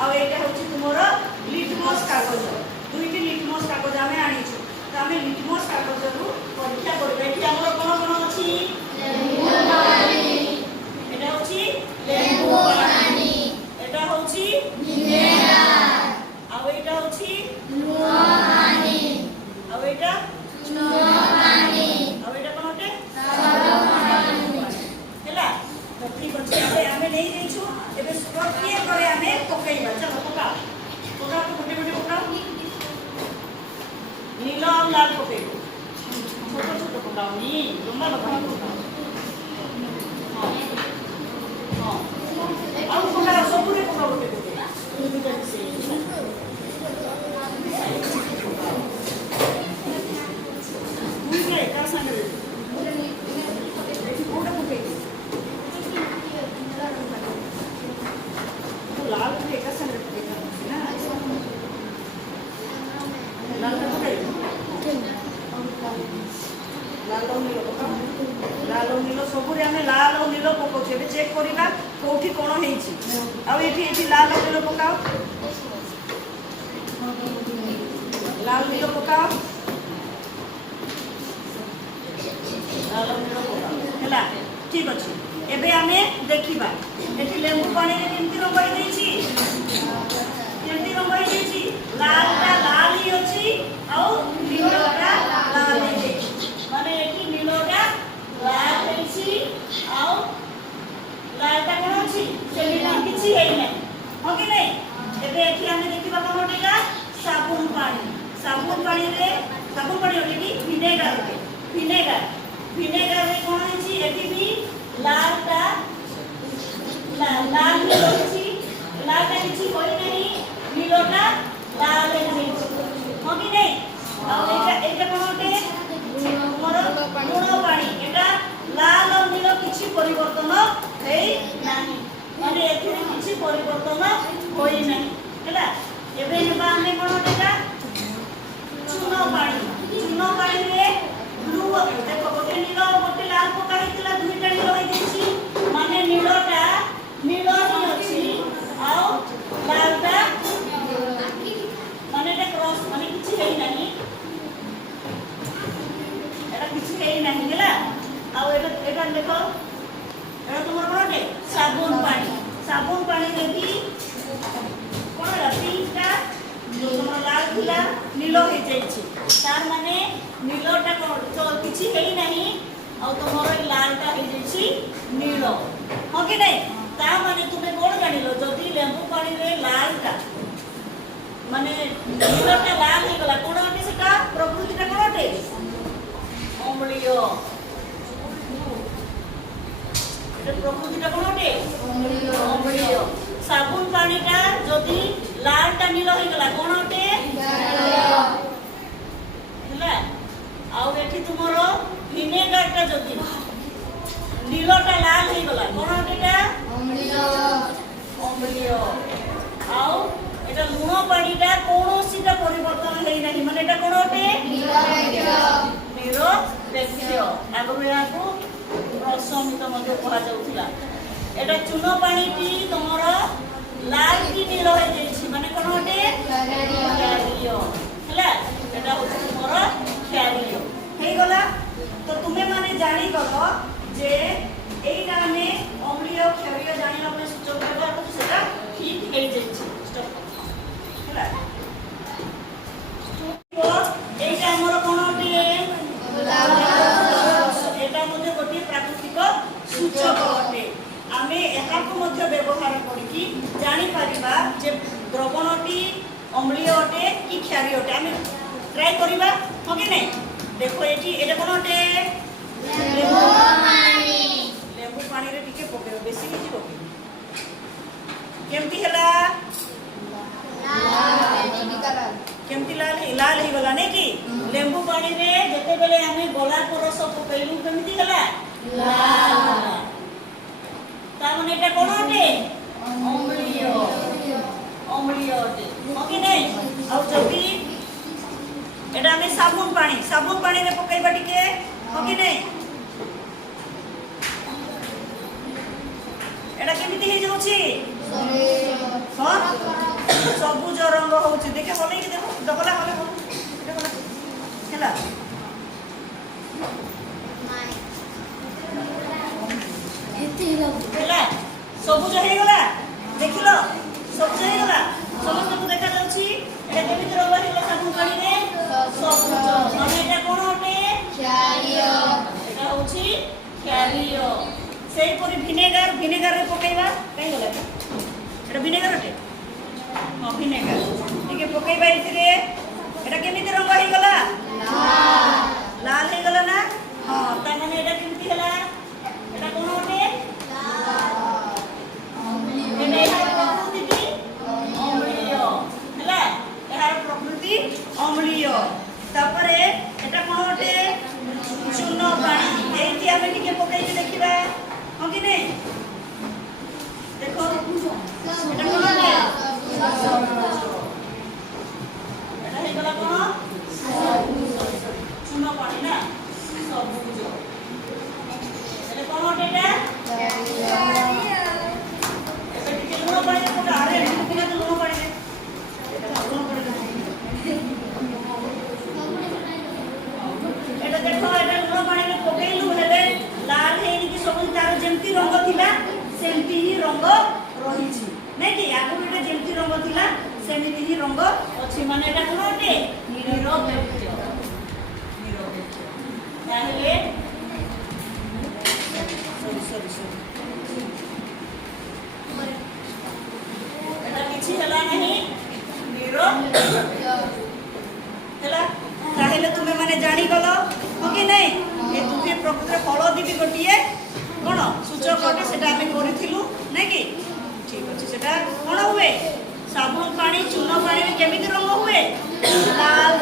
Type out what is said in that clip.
आउ एटा होची तुमरो लिटमस कागज दुईटी लिटमस कागज आमे आनिछु तो आमे लिटमस कागज रु परीक्षा करबे कि हमरो कोन कोन अछि लेंबू पानी एटा होची लेंबू पानी एटा होची मिनेरल आउ एटा होची लुण पानी आउ एटा चूना पानी आउ एटा कोनटे सरल पानी हैला तो ठीक अछि आबे आमे नै देछु एबे प्रक्रिया करे आमे पकेइबा चलो पका पका तो गोटे गोटे पका नील और लाल पकेइबो छोटो छोटो पकाओनी लंबा लंबा पकाओ हां हां आउ पका सबुरे पका गोटे गोटे दुटा से का संगे एठी कोटा पकेइबो लाल के एका संगे पकेइबो ना लाल का पकेइबो लाल और नीलो पकाओ लाल और नीलो सबुरे हमें लाल और नीलो पकाओ छे चेक करिबा कोठी कोन हेछि आ एठी लाल और नीलो पकाओ लाल नीलो पकाओ लाल और नीलो पकाओ हैला ठीक अछि एबे हमें देखिबा एठी लेंबू पानी रे केमती रंग होई दैछि केमती रंग होई दैछि लालटा लाल ही अछि आ नीलोटा लाल ही दैछि माने एठी नीलोटा लाल दैछि आ लालटा कोन अछि सेमिना किछि हेइ नै हो कि नै एबे एठी हमें देखिबा कोनटेका साबुन पानी रे साबुन पानी होले कि विनेगर रे कोन अछि एठी भी लालटा लाल होछि लालटा किछि होई नै नीलोटा लाल हेइ हो कि नै आ एटा कोनटे मोर लुण पानी एटा लाल और नीलो किछि परिवर्तन हेइ नाही माने एथि किछि परिवर्तन होई नै हैला एबे नेबा हमें कोनटेका चूना पानी रे ब्लू देखो गोटे नीलो गोटे लाल पका हेतिला दुईटा नीलो होई दैछि माने नीलोटा नीलो ही अछि आ लालटा माने एटा क्रॉस माने किछि हेइ नाही एटा किछि हेइ नाही हैला आ एटा देखो एटा तुमर कोनटे साबुन पानी रे भी कोन रतिटा जो तुमर लाल थिला नीलो हे जाइछि तार माने नीलोटा तो किछि हेइ नाही आ तुमर लालटा हे जाइछि नीलो हो कि नै ता माने तुमे कोन जानिलो जदी लेंबू पानी रे लालटा माने नीलोटा लाल हे गला कोन होते सेटा प्रकृतिटा कोन होते अम्लीय एटा प्रकृतिटा कोन होते अम्लीय साबुन पानीटा जदी लालटा नीलो हे गला कोन होते हैला आउ एठी तुमरो विनेगरटा जदी नीलोटा लाल हे गला कोन होतेटा अम्लीय आउ एटा लुण पानीटा कोनोसीटा परिवर्तन हेइ नाही माने एटा कोन होते निरपेक्ष आगुयाकू प्रशमित मध्ये कहा जाउथिला एटा चूना पानीटी तमरो लाल की नीलो हे जाइछि माने कोन होते क्षारीय हैला एटा होछि तमरो क्षारीय हेइ गला तो तुमे माने जानि गलो जे एइटा ने अम्लीय क्षारीय जानिला पे सूचक व्यवहार करछि सेटा ठीक हेइ जाइछि स्टॉप हैला तो एइटा हमर कोन होते एटा मध्ये गोटे प्राकृतिक सूचक होते आमे एकाको मध्य व्यवहार करिकि जानि परिबा जे द्रवणटी अम्लीय होते कि क्षारीय होते आमे ट्राई करिबा हो कि नै देखो एठी एटा कोन होते लेंबू पानी रे टिके पकेबो बेसी नि जिवो केमती हला केमती लाल ही गला नै कि लेंबू पानी रे जते बेले आमे गोलाप रस पकेलु केमती हला लाल ता माने एटा कोन होते अम्लीय होते हो कि नै आ जबी एटा हमें साबुन पानी रे पकाइबा टिके हो कि नै एटा केमिति हे जाउछि हां ସବୁଜ ରଙ୍ଗ ହଉଛି। ଦେଖେ ଭଲକି ଦେଖ, ଦବଲା ହଲେ ହେଲା। ହେଲା ସବୁଜ ହେଇଗଲା, ଦେଖିଲ ସବୁଜ ହେଇଗଲା, ସମସ୍ତଙ୍କୁ ଦେଖା ଯାଉଛି। এটা କେମିତି ରଙ୍ଗ ହେଇଗଲା ସାବୁନ ପାଣିରେ? ସବୁଜ। ମାନେ এটা কোন ଅଟେ? କ୍ଷାରୀୟ। এটা ହଉଛି କ୍ଷାରୀୟ। ସେଇପରି ଭିନେଗାର, ଭିନେଗାରରେ ପକେଇବା କାଇଁ ଗଲା এটা ଭିନେଗାର ଅଟେ? ହଁ ଭିନେଗାର ଟିକେ ପକେଇବା ଏଥିରେ। এটা କେମିତି ରଙ୍ଗ ହେଇଗଲା? ଲାଲ। ଲାଲ ହେଇଗଲା ନା? ହଁ ତା ମାନେ এটা କେମିତି ହେଲା? এটা কোন ଅଟେ? অম্লীয়। তারপরে এটা কোন অটে? চূর্ণ পানি। এইটি আমি টিকে পকাইতে দেখিবা হ্যাঁ কি নেই? দেখো এটা কোন অটে? এটা হইগলা কোন? চূর্ণ পানি না? সবুজ। এটা কোন অটে? এটা টিকে লুণ পানিতে পকা। আরে কিনা তো লুণ পানিতে এটা দেখো, এটা লুণ পানিতে পকাইলু হেলে লাল ହେଇନି କି ସବୁ ତାର ଯେମିତି ରଙ୍ଗ ଥିଲା ସେମିତି ହିଁ ରଙ୍ଗ ରହିଛି ନାଇଁ କି? ଆଗରୁ এটা ଯେମିତି ରଙ୍ଗ ଥିଲା ସେମିତି ହିଁ ରଙ୍ଗ ଅଛି। ମାନେ এটা কোন ଅଟେ? ନିରପେକ୍ଷ। ନିରପେକ୍ଷ। ତାହେଲେ এটা କିଛି ହେଲା ନାହିଁ, ନିରପେକ୍ଷ ହେଲା। ତାହେଲେ ତୁମେ ମାନେ ଜାଣିଗଲ ହଁ କି ନାଇଁ? ଏ ଦୁଇଟି ପ୍ରକୃତରେ ହଳଦୀ ବି ଗୋଟିଏ କ'ଣ ସୂଚକ ଅଟେ, ସେଟା ଆମେ କରିଥିଲୁ ନାଇଁ କି? ଠିକ ଅଛି। ସେଟା କ'ଣ ହୁଏ? ସାବୁନ ପାଣି ଚୂନ ପାଣିରେ କେମିତି ରଙ୍ଗ ହୁଏ? ଲାଲ